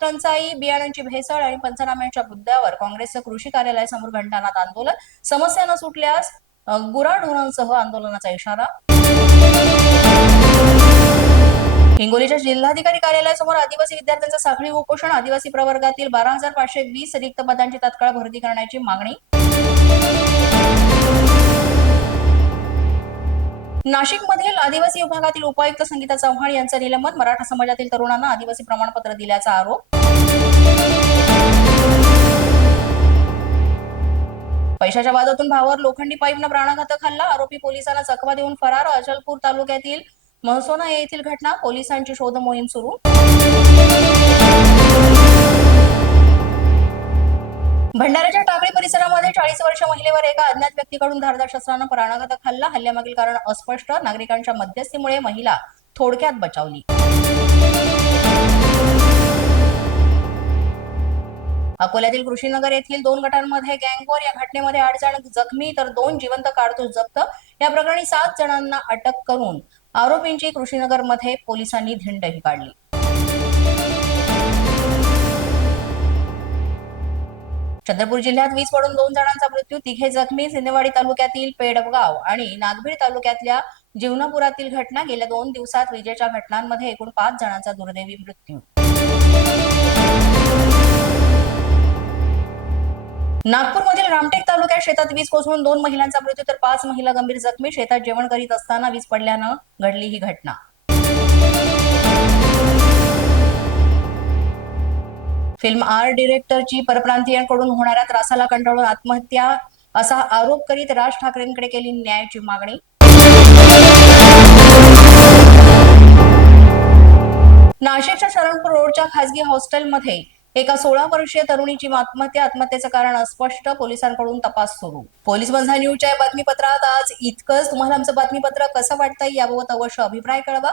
टंचाई बियाण्यांची भेसळ आणि पंचनाम्यांच्या मुद्द्यावर काँग्रेसचं कृषी कार्यालयासमोर घंटानात आंदोलन. समस्या न सुटल्यास गुराढोरांसह आंदोलनाचा इशारा. हिंगोलीच्या जिल्हाधिकारी कार्यालयासमोर आदिवासी विद्यार्थ्यांचं साखळी उपोषण आदिवासी प्रवर्गातील बारा हजार पाचशे वीस रिक्त पदांची तात्काळ भरती करण्याची मागणी. नाशिकमधील आदिवासी विभागातील उपायुक्त संगीता चव्हाण यांचं निलंबन मराठा समाजातील तरुणांना आदिवासी प्रमाणपत्र दिल्याचा आरोप. पैशाच्या वादातून भावावर लोखंडी पाईपनं प्राणघातक हल्ला आरोपी पोलिसांना चकवा देऊन फरार अचलपूर तालुक्यातील महसोना येथील घटना पोलिसांची शोध मोहीम सुरू. भंडारा चाळीस वर्ष महिलेवर एका अज्ञात व्यक्तीकडून धारदार शस्त्रानं प्राणघातक हल्ला. हल्ल्यामागील कारण अस्पष्ट. नागरिकांच्या मध्यस्थीमुळे महिला थोडक्यात बचावली. अकोल्यातील कृषीनगर येथील दोन गटांमध्ये गँगवॉर या घटनेमध्ये आठ जण जखमी तर दोन जिवंत कारतूस जप्त. या प्रकरणी सात जणांना अटक करून आरोपींची कृषीनगरमध्ये पोलिसांनी धिंडही काढली. चंद्रपूर जिल्ह्यात वीज पडून दोन जणांचा मृत्यू तिघे जखमी सिंदेवाडी तालुक्यातील पेडगाव आणि नागभीड तालुक्यातल्या जीवनापुरातील घटना गेल्या दोन दिवसात विजेच्या घटनांमध्ये एकूण पाच जणांचा दुर्दैवी मृत्यू. नागपूरमधील रामटेक तालुक्यात शेतात वीज कोसळून दोन महिलांचा मृत्यू तर पाच महिला गंभीर जखमी शेतात जेवण करीत असताना वीज पडल्यानं घडली ही घटना. फिल्म आर डिरेक्टरची परप्रांतीयांकडून होणाऱ्या त्रासाला कंटाळून आत्महत्या असा आरोप करीत राज ठाकरेंकडे केली न्यायाची मागणी. नाशिकच्या शरणपूर रोडच्या खासगी हॉस्टेलमध्ये एका सोळा वर्षीय तरुणीची आत्महत्या आत्महत्येचं कारण अस्पष्ट पोलिसांकडून तपास सुरू. पोलीस बंधा न्यूजच्या बातमीपत्रात आज इतकंच. तुम्हाला आमचं बातमीपत्र कसं वाटतंय याबाबत अवश्य अभिप्राय कळवा.